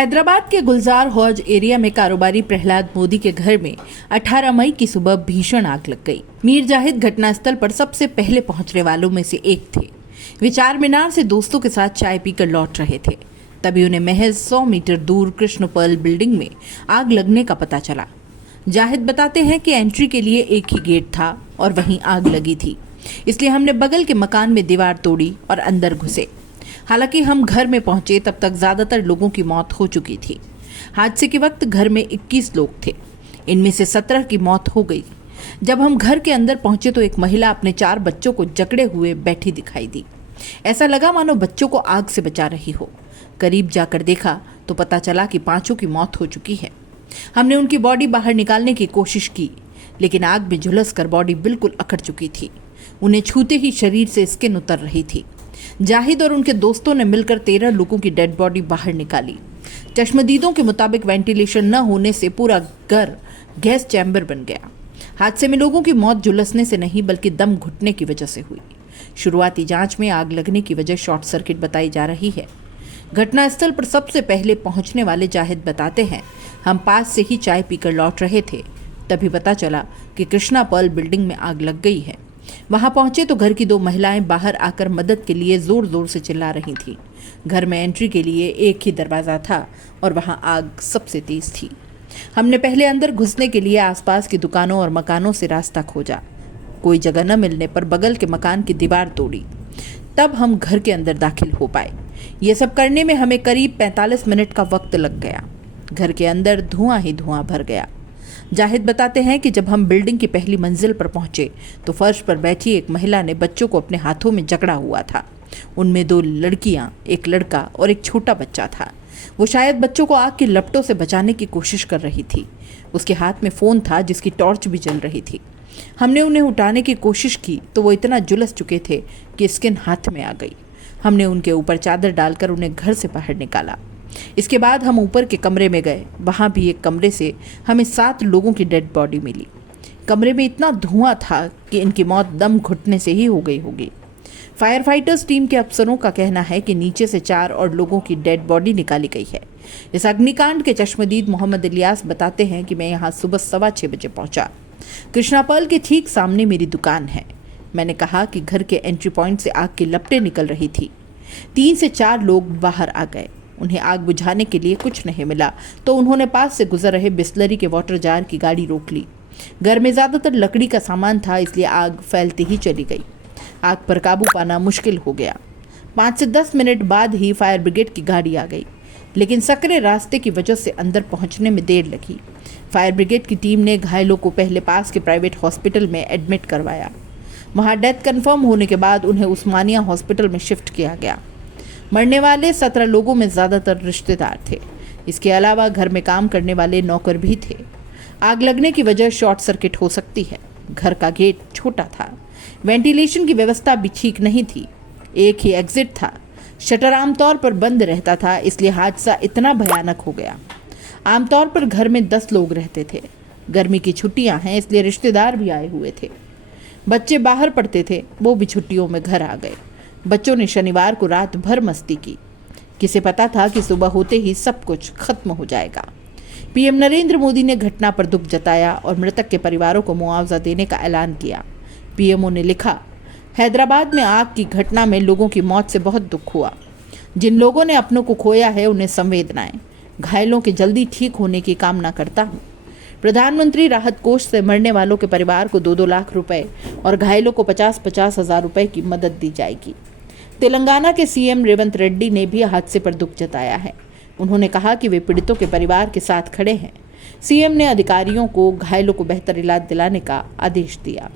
हैदराबाद के गुलजार हौज एरिया में कारोबारी प्रहलाद मोदी के घर में 18 मई की सुबह भीषण आग लग गई। मीर जाहिद घटनास्थल पर सबसे पहले पहुंचने वालों में से एक थे। वे चार मीनार से दोस्तों के साथ चाय पीकर लौट रहे थे, तभी उन्हें महज 100 मीटर दूर कृष्णपर्ल बिल्डिंग में आग लगने का पता चला। जाहिद बताते हैं कि एंट्री के लिए एक ही गेट था और वहीं आग लगी थी, इसलिए हमने बगल के मकान में दीवार तोड़ी और अंदर घुसे। हालांकि हम घर में पहुंचे तब तक ज्यादातर लोगों की मौत हो चुकी थी। हादसे के वक्त घर में 21 लोग थे, इनमें से 17 की मौत हो गई। जब हम घर के अंदर पहुंचे तो एक महिला अपने 4 बच्चों को जकड़े हुए बैठी दिखाई दी। ऐसा लगा मानो बच्चों को आग से बचा रही हो। करीब जाकर देखा तो पता चला कि 5 की मौत हो चुकी है। हमने उनकी बॉडी बाहर निकालने की कोशिश की, लेकिन आग में झुलस कर बॉडी बिल्कुल अकड़ चुकी थी। उन्हें छूते ही शरीर से स्किन उतर रही थी। जाहिद और उनके दोस्तों ने मिलकर 13 लोगों की डेड बॉडी बाहर निकाली। चश्मदीदों के मुताबिक वेंटिलेशन न होने से पूरा घर गैस चैम्बर बन गया। हादसे में लोगों की मौत झुलसने से नहीं बल्कि दम घुटने की वजह से हुई। शुरुआती जांच में आग लगने की वजह शॉर्ट सर्किट बताई जा रही है। घटनास्थल पर सबसे पहले पहुंचने वाले जाहिद बताते हैं, हम पास से ही चाय पीकर लौट रहे थे, तभी पता चला कि कृष्णापर्ल बिल्डिंग में आग लग गई है। वहां पहुंचे तो घर की 2 महिलाएं बाहर आकर मदद के लिए जोर जोर से चिल्ला रही थीं। घर में एंट्री के लिए एक ही दरवाजा था और वहां आग सबसे तेज थी। हमने पहले अंदर घुसने के लिए आसपास की दुकानों और मकानों से रास्ता खोजा। कोई जगह न मिलने पर बगल के मकान की दीवार तोड़ी, तब हम घर के अंदर दाखिल हो पाए। ये सब करने में हमें करीब 45 मिनट का वक्त लग गया। घर के अंदर धुआं ही धुआं भर गया। जाहिद बताते हैं कि जब हम बिल्डिंग की पहली मंजिल पर पहुंचे तो फर्श पर बैठी एक महिला ने बच्चों को अपने हाथों में जकड़ा हुआ था। उनमें 2 लड़कियां, एक लड़का और एक छोटा बच्चा था। वो शायद बच्चों को आग की लपटों से बचाने की कोशिश कर रही थी। उसके हाथ में फ़ोन था जिसकी टॉर्च भी जल रही थी। हमने उन्हें उठाने की कोशिश की तो वो इतना झुलस चुके थे कि स्किन हाथ में आ गई। हमने उनके ऊपर चादर डालकर उन्हें घर से बाहर निकाला। इसके बाद हम ऊपर के कमरे में गए। वहाँ भी एक कमरे से हमें 7 लोगों की डेड बॉडी मिली। कमरे में इतना धुआं था कि इनकी मौत दम घुटने से ही हो गई होगी। फायर फाइटर्स टीम के अफसरों का कहना है कि नीचे से 4 और लोगों की डेड बॉडी निकाली गई है। इस अग्निकांड के चश्मदीद मोहम्मद इलियास बताते हैं कि मैं यहाँ सुबह 6:15 बजे पहुंचा। कृष्णापर्ल के ठीक सामने मेरी दुकान है। मैंने कहा कि घर के एंट्री पॉइंट से आग की लपटें निकल रही थी। 3 से 4 लोग बाहर आ गए। उन्हें आग बुझाने के लिए कुछ नहीं मिला तो उन्होंने पास से गुजर रहे बिस्लरी के वाटर जार की गाड़ी रोक ली। घर में ज़्यादातर लकड़ी का सामान था, इसलिए आग फैलती ही चली गई। आग पर काबू पाना मुश्किल हो गया। 5 से 10 मिनट बाद ही फायर ब्रिगेड की गाड़ी आ गई, लेकिन सकरे रास्ते की वजह से अंदर पहुंचने में देर लगी। फायर ब्रिगेड की टीम ने घायलों को पहले पास के प्राइवेट हॉस्पिटल में एडमिट करवाया। वहाँ डेथ कन्फर्म होने के बाद उन्हें उस्मानिया हॉस्पिटल में शिफ्ट किया गया। मरने वाले 17 लोगों में ज़्यादातर रिश्तेदार थे। इसके अलावा घर में काम करने वाले नौकर भी थे। आग लगने की वजह शॉर्ट सर्किट हो सकती है। घर का गेट छोटा था, वेंटिलेशन की व्यवस्था भी ठीक नहीं थी। एक ही एग्जिट था, शटर आमतौर पर बंद रहता था, इसलिए हादसा इतना भयानक हो गया। आमतौर पर घर में 10 लोग रहते थे। गर्मी की छुट्टियां हैं, इसलिए रिश्तेदार भी आए हुए थे। बच्चे बाहर पढ़ते थे, वो भी छुट्टियों में घर आ गए। बच्चों ने शनिवार को रात भर मस्ती की। किसे पता था कि सुबह होते ही सब कुछ खत्म हो जाएगा। पीएम नरेंद्र मोदी ने घटना पर दुख जताया और मृतक के परिवारों को मुआवजा देने का ऐलान किया। पीएमओ ने लिखा, हैदराबाद में आग की घटना में लोगों की मौत से बहुत दुख हुआ। जिन लोगों ने अपनों को खोया है उन्हें संवेदनाएं। घायलों के जल्दी ठीक होने की कामना करता हूँ। प्रधानमंत्री राहत कोष से मरने वालों के परिवार को 2-2 लाख रुपए और घायलों को 50-50 हज़ार रुपए की मदद दी जाएगी। तेलंगाना के सीएम रेवंत रेड्डी ने भी हादसे पर दुख जताया है। उन्होंने कहा कि वे पीड़ितों के परिवार के साथ खड़े हैं। सीएम ने अधिकारियों को घायलों को बेहतर इलाज दिलाने का आदेश दिया।